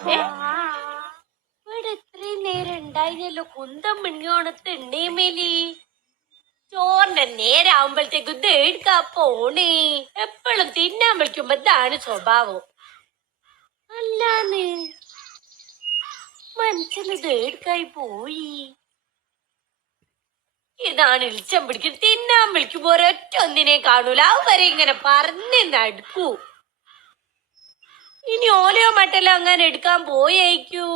ഇവിടെ ഇത്രയും നേരം ഉണ്ടായിരുന്നല്ലോ കുന്തം മിണിയോണത്ത് ഉണ്ടേമേലി ചോറിന്റെ നേരം ആവുമ്പോഴത്തേക്ക് പോണേ. എപ്പോഴും തിന്നാൻ വിളിക്കുമ്പോ ഇതാണ് സ്വഭാവം. അല്ലാന്ന്. മനുഷ്യന് എടുക്കായി പോയി. ഇതാണ് ഇളിച്ചം പിടിക്കും തിന്നാൻ വിളിക്കുമ്പോ ഒരൊറ്റ ഒന്നിനെ കാണൂല. അവരെ വരെ ഇങ്ങനെ പറഞ്ഞു നടക്കൂ. ഇനി ഓലയോ മട്ടലോ അങ്ങനെ എടുക്കാൻ പോയേക്കൂ.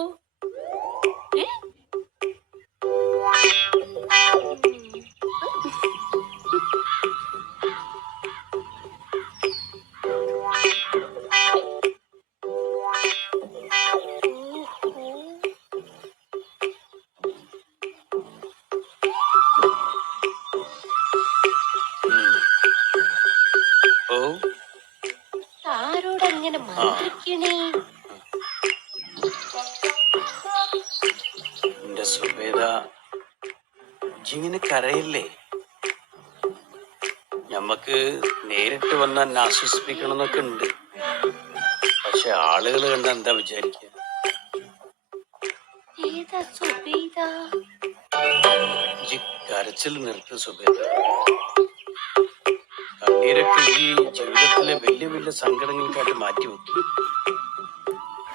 ആരോടങ്ങനെ മന്ത്രിക്കണേ? എന്റെ സുബേദ ഇങ്ങനെ കരയില്ലേ? ഞമ്മക്ക് നേരിട്ട് വന്ന് എന്നെ ആശ്വസിപ്പിക്കണം എന്നൊക്കെ ഉണ്ട്. പക്ഷെ ആളുകൾ കണ്ട എന്താ വിചാരിക്കുക കരച്ചിൽ നിർത്ത് സുബേദ ഈ ജീവിതത്തിലെ വലിയ വലിയ സങ്കടങ്ങൾക്കായിട്ട് മാറ്റി വെക്കി.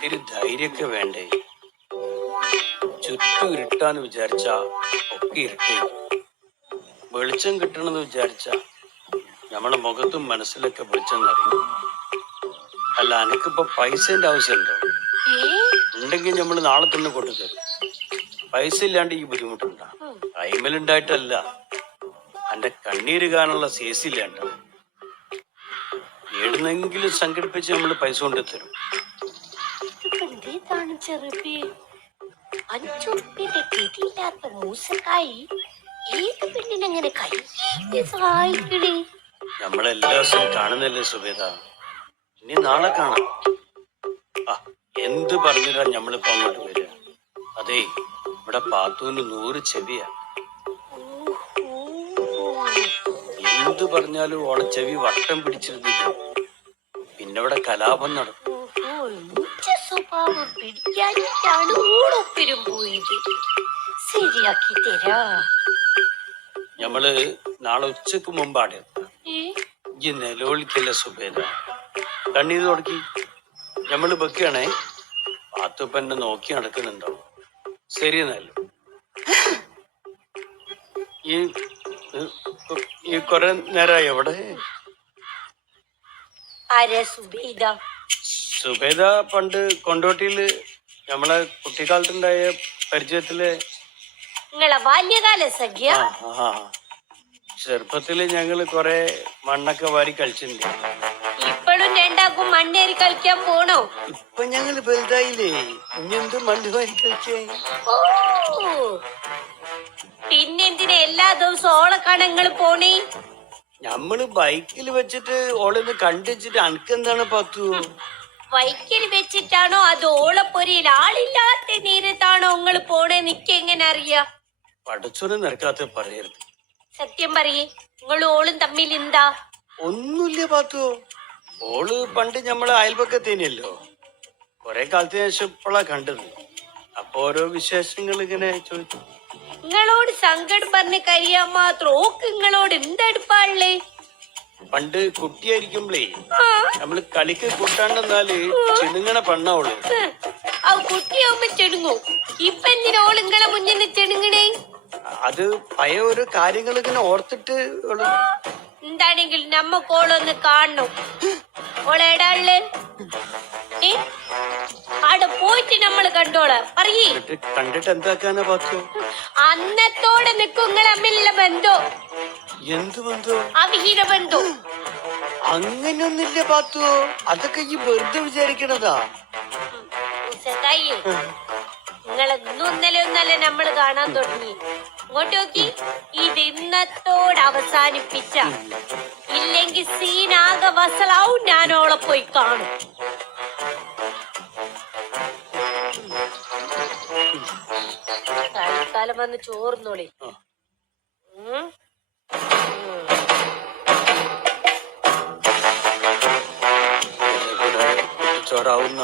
ഒരു ധൈര്യമൊക്കെ വേണ്ടേ? ചുറ്റും ഇരുട്ടാന്ന് വിചാരിച്ച ഒക്കെ ഇരുട്ടി. വെളിച്ചം കിട്ടണമെന്ന് വിചാരിച്ച നമ്മുടെ മുഖത്തും മനസ്സിലൊക്കെ വെളിച്ചം നിറയും. അല്ല എനിക്കിപ്പോ പൈസന്റെ ആവശ്യമുണ്ടോ? ഉണ്ടെങ്കിൽ നമ്മൾ നാളെ തന്നെ കൊണ്ടുതരും പൈസ ഇല്ലാണ്ട് ഈ ബുദ്ധിമുട്ടുണ്ടാ. കൈമലുണ്ടായിട്ടല്ല എന്റെ കണ്ണീര് കാണാനുള്ള ഇല്ലാണ്ട. എവിടുന്നെങ്കിലും സംഘടിപ്പിച്ച് നമ്മൾ പൈസ കൊണ്ട് തരും മൂസക്കായി ഏത് പെണ്ണിനെങ്ങനെ സഹായിക്കണേ? നമ്മളെല്ലാ ദിവസവും കാണുന്നില്ലേ സുബേദ? ഇനി നാളെ കാണാം. ആ എന്ത് പറഞ്ഞില്ല നമ്മളിപ്പോ അങ്ങോട്ട് വരിക? അതെ ഇവിടെ പാത്തൂന് നൂറ് ചെവിയാ. എന്ത് പറഞ്ഞാലും ഓളെ ചെവി വട്ടം പിടിച്ചിരുന്നില്ല. പിന്നെ ഇവിടെ കലാപം നടക്കും ഉച്ച സ്വഭാവം പിടിക്കാനിട്ടാണ് ഓടൊപ്പരും പോയത്. ശരിയാക്കി തരാ. ഞമ്മൾ നാളെ ഉച്ചയ്ക്ക് മുമ്പാണ് ഈ നിലവിളിക്കല്ല സുബേദ? കണ്ണീര് തുടക്കി. ഞമ്മൾ വെക്കുകയാണേ പാത്തുപ്പന്നെ നോക്കി നടക്കുന്നുണ്ടാവും ശരി എന്നാലും. ഈ ഈ കുറെ നേരമായി എവിടെ ആരാ സുബൈദ? സുബേദ പണ്ട് കൊണ്ടോട്ടിയിൽ നമ്മളെ കുട്ടിക്കാലത്തുണ്ടായ പരിചയത്തിൽ നിങ്ങളെ ബാല്യകാല സഖ്യ. ചെറുപ്പത്തിൽ ഞങ്ങൾ കൊറേ മണ്ണൊക്കെ വാരി കളിച്ചിട്ടുണ്ട്. ഇപ്പോഴും രണ്ടാക്കും മണ്ണേരി കളിക്കാൻ പോണോ? ഇപ്പൊ ഞങ്ങൾ വലുതായില്ലേ. ഇനി എന്ത് മണ്ണ് വാരി കളിക്കേ ഓ പിന്നെന്തിനാ എല്ലാ ദിവസവും ഓളക്കണങ്ങൾ പോണേ? നമ്മൾ ബൈക്കിൽ വെച്ചിട്ട് ഓളൊന്ന് കണ്ടുവച്ചിട്ട് അനക്കെന്താണ് പത്തു? ബൈക്കിൽ വെച്ചിട്ടാണോ അത് ഓളപ്പൊരിയിൽ ആളില്ലാത്ത നേരത്താണോ നിങ്ങൾ പോണേ? നിക്ക് എങ്ങനെ അറിയാ? പടച്ചോനെ നിരക്കാത്ത പറയരുത്. സത്യം പറയേ. നിങ്ങൾ ഓളും തമ്മിൽ എന്താ? ഒന്നുമില്ല പാത്തു. ഓൾ പണ്ട് നമ്മളെ അയൽപക്കത്തേനല്ലോ. കൊറേ കാലത്തിന് ശേഷം ഇപ്പോഴാ കണ്ടത്. അപ്പൊ ഓരോ വിശേഷങ്ങൾ ഇങ്ങനെ ചോദിച്ചു. നിങ്ങളോട് സങ്കടം പറഞ്ഞ് കരിയാൻ മാത്രം ഓക്ക് നിങ്ങളോട് എന്തെടുപ്പാളേ പണ്ട് കുട്ടിയായിരിക്കുമ്പളേ നമ്മൾ കളിക്ക് കൂട്ടാണ്ടെന്നാൽ ചെടുങ്ങണ പെണ്ണാവൾ ആ. കുട്ടിയാവുമ്പോ ചെടുങ്ങു ഇപ്പൊ എന്തിനാ ഓൾ നിങ്ങളെ മുന്നിൽ ചെടുങ്ങണേ അത് പഴയ ഒരു കാര്യങ്ങൾ ഇങ്ങനെ ഓർത്തിട്ട് എന്താണെങ്കിൽ നമ്മക്കോളൊന്ന് കാണണം. ഓളെടാൾ ഏ? അവിടെ പോയിട്ട് നമ്മൾ കണ്ടോളാം. പറയേ. കണ്ടിട്ട് എന്താക്കാനാ പാത്തോ അന്നത്തോടെ നിൽക്കും നിങ്ങൾ ബന്ധോ? എന്ത് ബന്ധോ? അവിഹീന ബന്ധോ? അങ്ങനെയൊന്നില്ല പാത്തു. അതൊക്കെ ഈ വെറുതെ വിചാരിക്കണതാ. നിങ്ങൾ ഇന്നും ഇന്നലെ ഒന്നല്ല നമ്മൾ കാണാൻ തുടങ്ങി. ഇങ്ങോട്ട് നോക്കി. ഇത് ഇന്നത്തോട് അവസാനിപ്പിച്ച. ഇല്ലെങ്കിൽ സീനാകെ വസലാവും ഞാൻ ഓളെ പോയി കാണും. തൽക്കാലം വന്ന് ചോർന്നോളി ആ. ചോറാവുന്ന